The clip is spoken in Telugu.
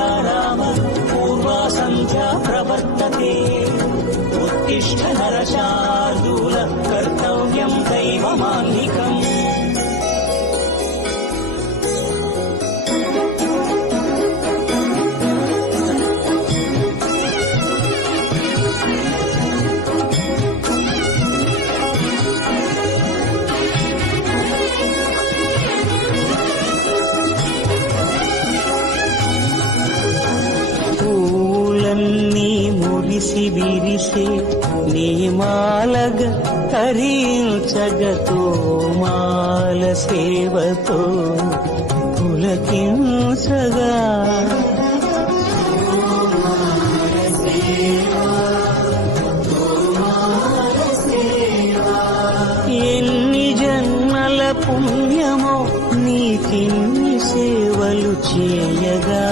सन्ध्या राम पूर्वा सन्ध्या प्रवर्तते उत्तिष्ठ नरशार्दूल कर्तव्यं दैवमान्निकम् మురిసి విరిసే నీమాలగ తరించగతో మాల సేవతో పులకించగా ఎన్ని జన్మల పుణ్యమో నీకిన్ని సేవలు చేయగా